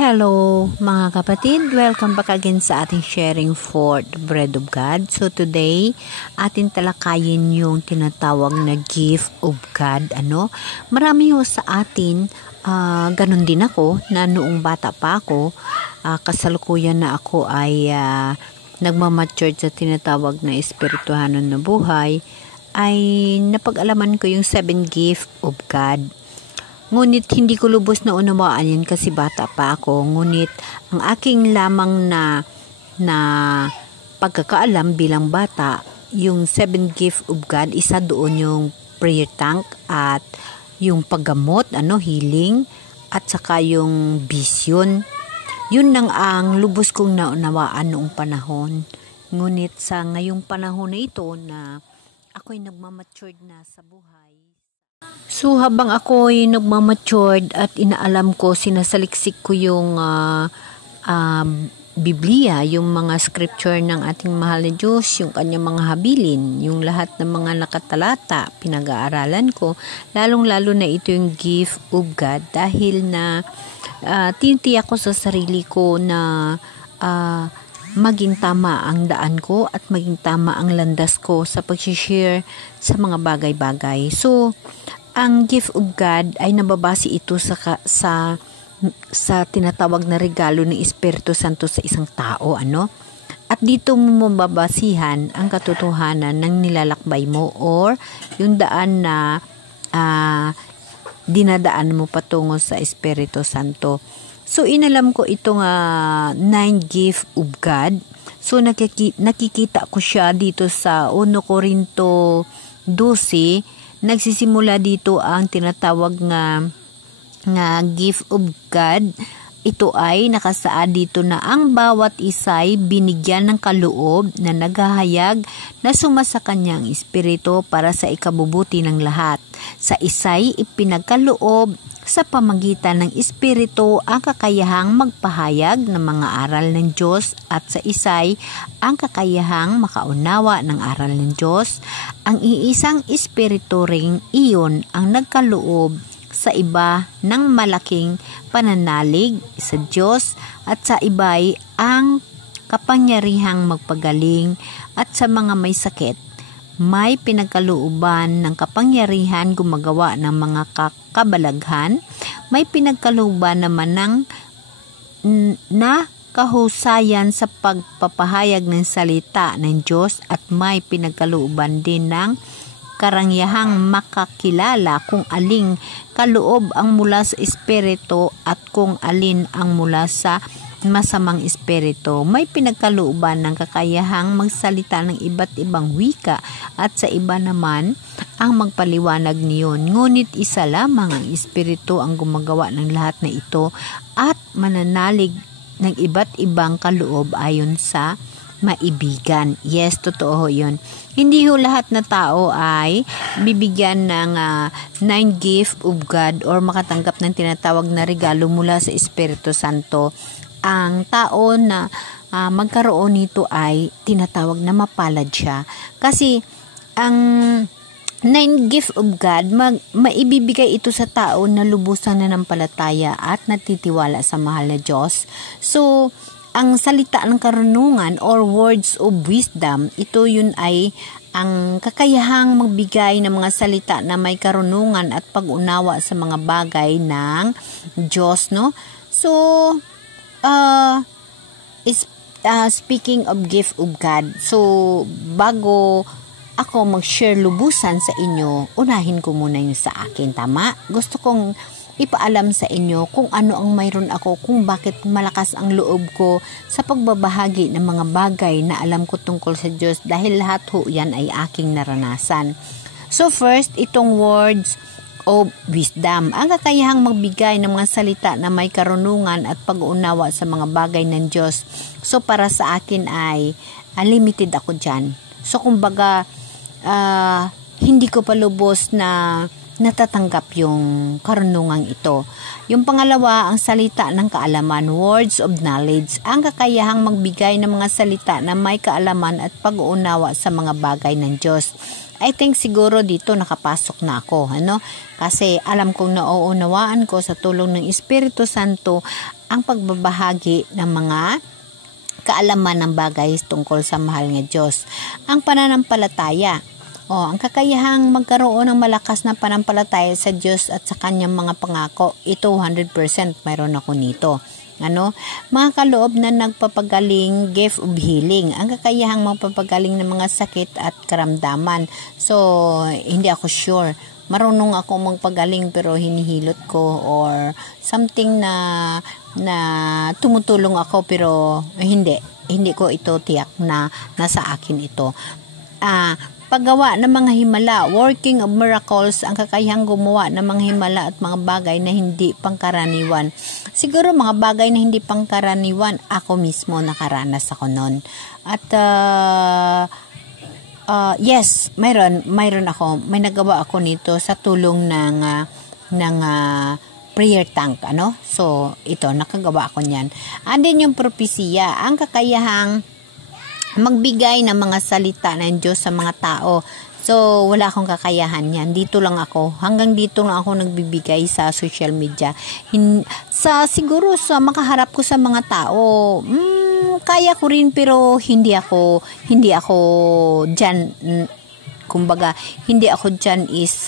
Hello mga kapatid, welcome back again sa ating sharing for the Bread of God. So today, atin talakayin yung tinatawag na gift of God. Marami ho sa atin, ganun din ako na noong bata pa ako, kasalukuyan na ako ay nagmamature sa tinatawag na espirituhanon na buhay, ay napag-alaman ko yung 7 gift of God. Ngunit hindi ko lubos na unawaan yan kasi bata pa ako. Ngunit ang aking lamang na pagkakaalam bilang bata, yung 7 gift of God, isa doon yung prayer tank at yung paggamot, healing, at saka yung vision. Yun lang ang lubos kong naunawaan noong panahon. Ngunit sa ngayong panahon na ito na ako'y nagmamatured na sa buhay. So habang ako'y nagmamatured at inaalam ko, sinasaliksik ko yung Biblia, yung mga scripture ng ating mahal na Diyos, yung kanyang mga habilin, yung lahat ng mga nakatalata, pinag-aaralan ko, lalong-lalo na ito yung gift of God dahil na tinitiyak ko sa sarili ko na maging tama ang daan ko at maging tama ang landas ko sa pag-share sa mga bagay-bagay. So, ang gift of God ay nababase ito sa tinatawag na regalo ng Espiritu Santo sa isang tao, At dito mo mababasihan ang katotohanan ng nilalakbay mo or yung daan na dinadaan mo patungo sa Espiritu Santo. So, inalam ko itong 9 gift of God. So, nakikita ko siya dito sa 1 Corinto 12. Nagsisimula dito ang tinatawag nga gift of God. Ito ay nakasaad dito na ang bawat isa'y binigyan ng kaloob na naghahayag na sumasa kanyang espiritu para sa ikabubuti ng lahat. Sa isa'y ipinagkaloob sa pamagitan ng espiritu ang kakayahang magpahayag ng mga aral ng Diyos at sa isa'y ang kakayahang makaunawa ng aral ng Diyos. Ang iisang espiritu ring iyon ang nagkaloob sa iba ng malaking pananalig sa Diyos at sa iba'y ang kapangyarihang magpagaling at sa mga may sakit may pinagkalooban ng kapangyarihan gumagawa ng mga kabalaghan, may pinagkalooban naman ng kahusayan sa pagpapahayag ng salita ng Diyos at may pinagkalooban din ng karangyahang makakilala kung aling kaloob ang mula sa espiritu at kung alin ang mula sa masamang espiritu. May pinagkalooban ng kakayahang magsalita ng iba't ibang wika at sa iba naman ang magpaliwanag niyon. Ngunit isa lamang ang espiritu ang gumagawa ng lahat na ito at mananalig ng iba't ibang kaloob ayon sa maibigan. Yes, totoo yun. Hindi ho lahat na tao ay bibigyan ng 9 gift of God or makatanggap ng tinatawag na regalo mula sa Espiritu Santo. Ang tao na magkaroon nito ay tinatawag na mapalad siya. Kasi ang 9 gift of God, maibibigay ito sa tao na lubusang nanampalataya at natitiwala sa mahal na Diyos. So, ang salita ng karunungan or words of wisdom, ito yun ay ang kakayahang magbigay ng mga salita na may karunungan at pag-unawa sa mga bagay ng Diyos, So, speaking of gift of God, so bago ako mag-share lubusan sa inyo, unahin ko muna yung sa akin, tama? Gusto kong ipaalam sa inyo kung ano ang mayroon ako, kung bakit malakas ang loob ko sa pagbabahagi ng mga bagay na alam ko tungkol sa Diyos dahil lahat ho yan ay aking naranasan. So first, itong words of wisdom, ang kakayahang magbigay ng mga salita na may karunungan at pag-uunawa sa mga bagay ng Diyos. So para sa akin ay limited ako dyan. So kumbaga, hindi ko pa lubos na natatanggap yung karunungang ito. Yung pangalawa, ang salita ng kaalaman, words of knowledge, ang kakayahang magbigay ng mga salita na may kaalaman at pag-uunawa sa mga bagay ng Diyos. I think siguro dito nakapasok na ako, Kasi alam kong nauunawaan ko sa tulong ng Espiritu Santo ang pagbabahagi ng mga kaalaman ng bagay tungkol sa mahal nga Diyos. Ang pananampalataya. Ang kakayahang magkaroon ng malakas na panampalataya sa Diyos at sa kanyang mga pangako. Ito 100% mayroon ako nito. Mga kaloob na nagpapagaling, gift of healing. Ang kakayahang magpapagaling ng mga sakit at karamdaman. So, hindi ako sure. Marunong ako magpagaling pero hinihilot ko or something na tumutulong ako pero hindi ko ito tiyak na nasa akin ito. Paggawa ng mga himala, working of miracles, ang kakayahang gumawa ng mga himala at mga bagay na hindi pangkaraniwan. Siguro mga bagay na hindi pangkaraniwan, ako mismo nakaranas ako nun. At yes, mayroon ako. May nagawa ako nito sa tulong ng prayer tank, So, ito, nakagawa ako niyan. And then yung propesya, ang kakayahang magbigay ng mga salita ng Diyos sa mga tao. So, wala akong kakayahan yan. Dito lang ako. Hanggang dito lang ako nagbibigay sa social media. Siguro sa makaharap ko sa mga tao, kaya ko rin pero hindi ako dyan, kumbaga, hindi ako dyan is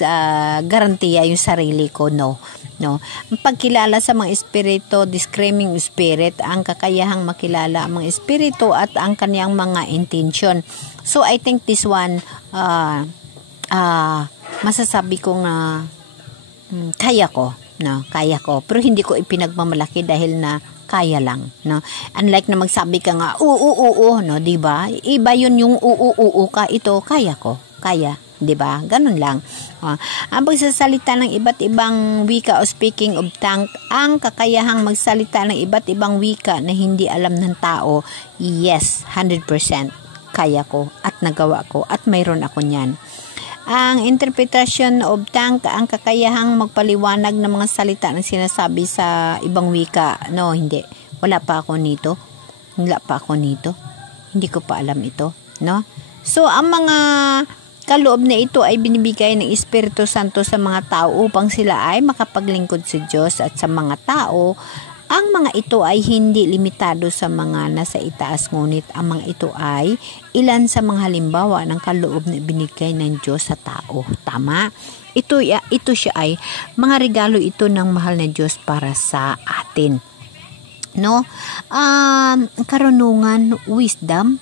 garantiya yung sarili ko, no. Ang pagkilala sa mga espiritu, disclaiming spirit, ang kakayahang makilala ang mga espiritu at ang kaniyang mga intention. So, I think this one, masasabi ko na kaya ko. Pero hindi ko ipinagmamalaki dahil na kaya lang, Unlike na magsabi ka nga, diba? Iba yun yung ka, ito, kaya ko. Kaya. Diba? Ganun lang. Ang pagsasalita ng iba't ibang wika o speaking of tongue, ang kakayahang magsalita ng iba't ibang wika na hindi alam ng tao, yes, 100% kaya ko at nagawa ko at mayroon ako niyan. Ang interpretation of tongue, ang kakayahang magpaliwanag ng mga salita na sinasabi sa ibang wika. No, hindi. Wala pa ako nito. Hindi ko pa alam ito. No? So, ang mga kaloob na ito ay binibigay ng Espiritu Santo sa mga tao upang sila ay makapaglingkod sa Diyos at sa mga tao. Ang mga ito ay hindi limitado sa mga nasa itaas, ngunit ang mga ito ay ilan sa mga halimbawa ng kaloob na binigay ng Diyos sa tao. Tama? Ito siya ay mga regalo ito ng mahal na Diyos para sa atin. Karunungan, wisdom,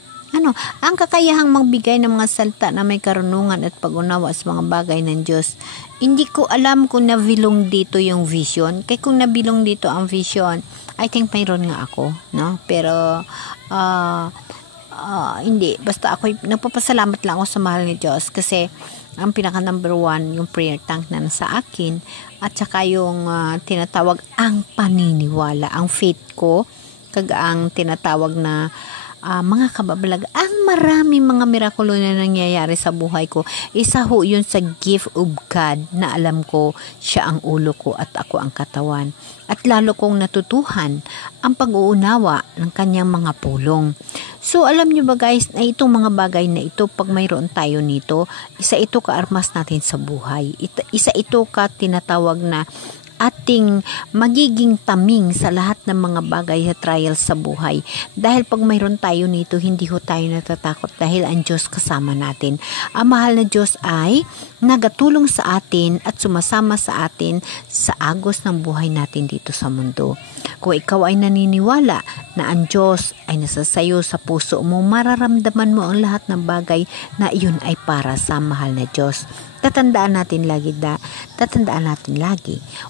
ang kakayahang magbigay ng mga salita na may karunungan at pag-unawa sa mga bagay ng Diyos. Hindi ko alam kung nabilong dito yung vision. Kaya kung nabilong dito ang vision, I think mayroon nga ako, Pero, hindi. Basta ako, nagpapasalamat lang ako sa mahal ni Diyos kasi ang pinaka number 1, yung prayer tank na nasa akin at saka yung tinatawag ang paniniwala, ang faith ko, ang tinatawag na mga kababalag, ang maraming mga mirakulo na nangyayari sa buhay ko. Isa ho yun sa gift of God na alam ko siya ang ulo ko at ako ang katawan. At lalo kong natutuhan ang pag-uunawa ng kanyang mga pulong. So, alam nyo ba guys, na itong mga bagay na ito, pag mayroon tayo nito, isa ito ka-armas natin sa buhay. Isa ito ka tinatawag na ating magiging taming sa lahat ng mga bagay at trials sa buhay. Dahil pag mayroon tayo nito, hindi ho tayo natatakot dahil ang Diyos kasama natin. Ang mahal na Diyos ay nagatulong sa atin at sumasama sa atin sa agos ng buhay natin dito sa mundo. Kung ikaw ay naniniwala na ang Diyos ay nasa sayo sa puso mo, mararamdaman mo ang lahat ng bagay na iyon ay para sa mahal na Diyos. Tatandaan natin lagi.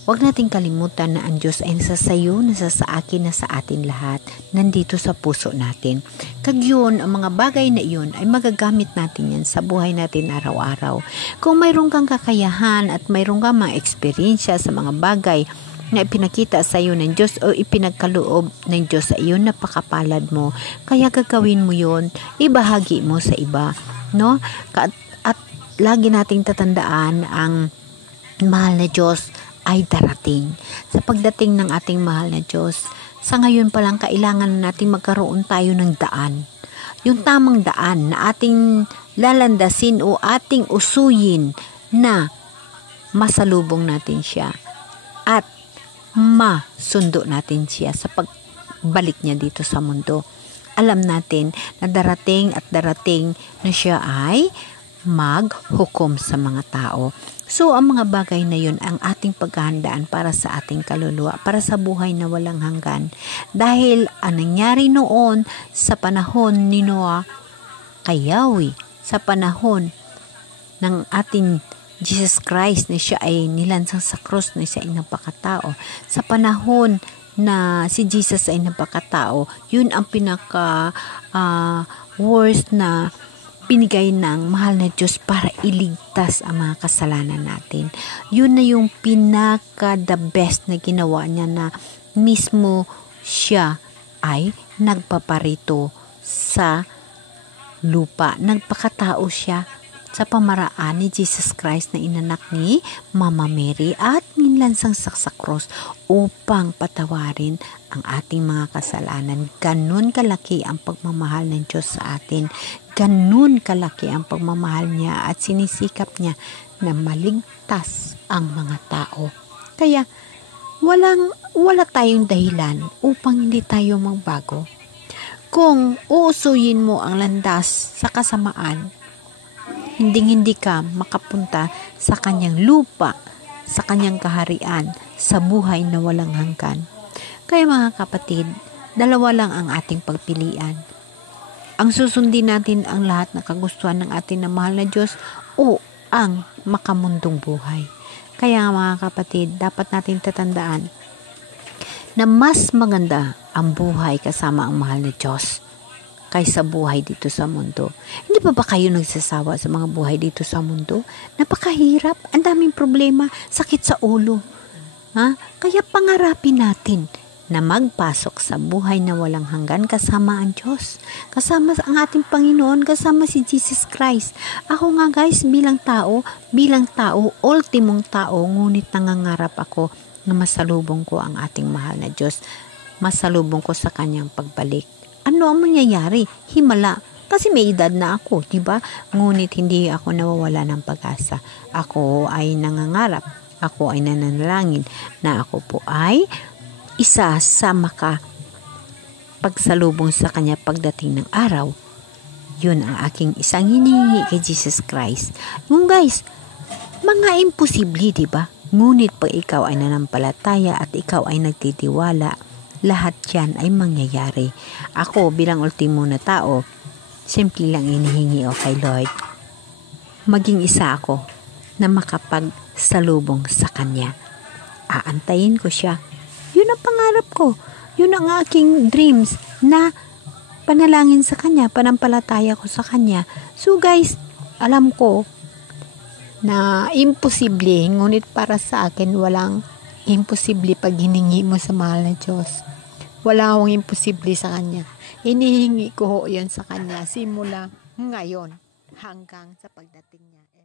Huwag natin kalimutan na ang Diyos ay nasa sayo, nasa sa akin, nasa atin lahat. Nandito sa puso natin. Yun, ang mga bagay na iyon ay magagamit natin yan sa buhay natin araw-araw. Kung mayroon kang kakayahan at mayroon kang mga eksperyensya sa mga bagay na ipinakita sa iyo ng Diyos o ipinagkaloob ng Diyos sa iyo, napakapalad mo. Kaya gagawin mo yun, ibahagi mo sa iba. At lagi nating tatandaan ang mahal na Diyos ay darating. Sa pagdating ng ating mahal na Diyos, sa ngayon pa lang kailangan nating magkaroon tayo ng daan. Yung tamang daan na ating lalandasin o ating usuyin na masalubong natin siya. At masundo natin siya sa pagbalik niya dito sa mundo. Alam natin na darating na siya ay maghukom sa mga tao. So, ang mga bagay na yun ang ating paghahandaan para sa ating kaluluwa, para sa buhay na walang hanggan. Dahil ang nangyari noon sa panahon ni Noah kay Yahweh, sa panahon ng ating Jesus Christ na siya ay nilansang sa krus na siya ay napakatao. Sa panahon na si Jesus ay napakatao, yun ang pinaka worst na binigay ng mahal na Diyos para iligtas ang mga kasalanan natin. Yun na yung pinaka the best na ginawa niya, na mismo siya ay nagpaparito sa lupa. Nagpakatao siya sa pamaraan ni Jesus Christ na inanak ni Mama Mary at nilansang sa cross upang patawarin ang ating mga kasalanan. Ganun kalaki ang pagmamahal ng Diyos sa atin. Ganun kalaki ang pagmamahal niya at sinisikap niya na maligtas ang mga tao. Kaya wala tayong dahilan upang hindi tayo magbago. Kung uusuyin mo ang landas sa kasamaan, hindi ka makapunta sa kanyang lupa, sa kanyang kaharian, sa buhay na walang hanggan. Kaya mga kapatid, dalawa lang ang ating pagpilian. Ang susundin natin ang lahat ng kagustuhan ng ating na mahal na Diyos o ang makamundong buhay. Kaya mga kapatid, dapat natin tatandaan na mas maganda ang buhay kasama ang mahal na Diyos kaysa buhay dito sa mundo. Hindi ba kayo nagsasawa sa mga buhay dito sa mundo? Napakahirap, ang daming problema, sakit sa ulo. Kaya pangarapin natin na magpasok sa buhay na walang hanggan kasama ang Diyos, kasama ang ating Panginoon, kasama si Jesus Christ. Ako nga guys, bilang tao, ultimong tao, ngunit nangangarap ako na masalubong ko ang ating mahal na Diyos. Masalubong ko sa kanyang pagbalik. Ano ang mangyayari? Himala. Kasi may edad na ako, di ba? Ngunit hindi ako nawawala ng pag-asa. Ako ay nangangarap. Ako ay nananalangin na ako po ay isa sa pagsalubong sa kanya pagdating ng araw. Yun ang aking isang hinihingi kay Jesus Christ. Yung guys, mga imposible, di ba? Ngunit pag ikaw ay nanampalataya at ikaw ay nagtitiwala, lahat yan ay mangyayari. Ako bilang ultimo na tao, simple lang inihingi o kay Lord, maging isa ako na makapagsalubong sa Kanya. Aantayin ko siya. Yun ang pangarap ko. Yun ang aking dreams na panalangin sa Kanya, panampalataya ko sa Kanya. So guys, alam ko na imposible, ngunit para sa akin walang imposible pag hiningi mo sa mahal na Diyos. Wala akong imposible sa Kanya. Hinihingi ko yan sa Kanya simula ngayon hanggang sa pagdating niya.